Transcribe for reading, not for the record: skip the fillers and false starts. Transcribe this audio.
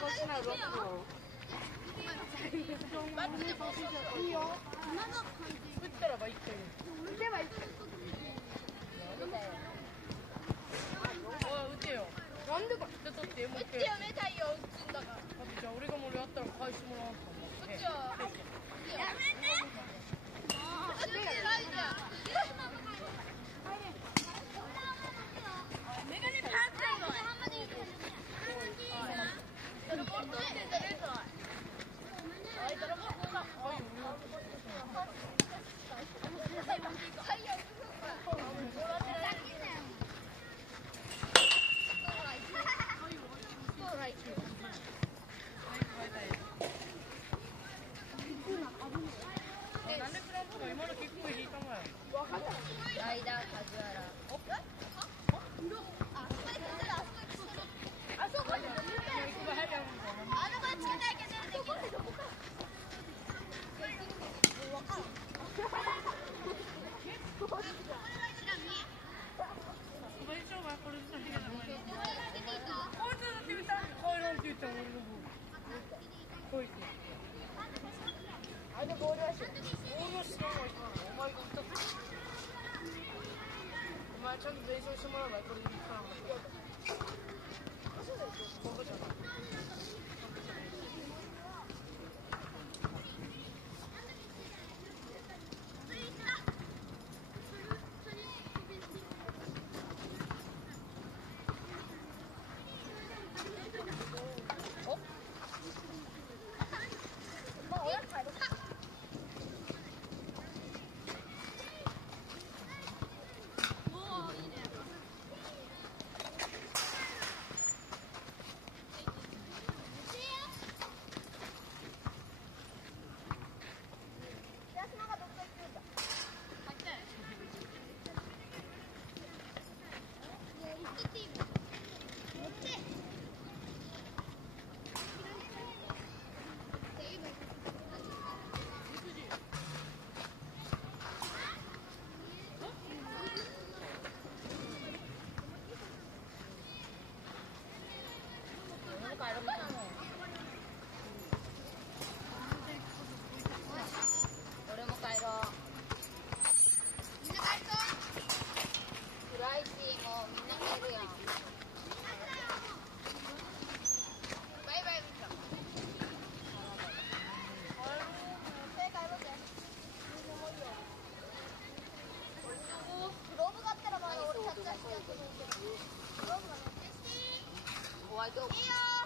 いいよ。打ったらば1回。打てば1回。打てよ。なんでか。じゃ取ってもう一回。打ってよね、太陽打つんだから。じゃあ俺がもらったら返してもらおうかな。打っちゃう。やめて。打ってないじゃん。メガネパンツだよ。ドラゴン取ってんじゃねえぞ。はい、ドラゴン取った。ちゃんと弁償してもらうからこれでいいかな。俺も帰ろう。みんな帰ろう。暗いし、もうみんな帰るやん。バイバイ。グローブがあったらまだ俺キャッチャーしてやるけど。グローブがね。ホワイト。いいよー。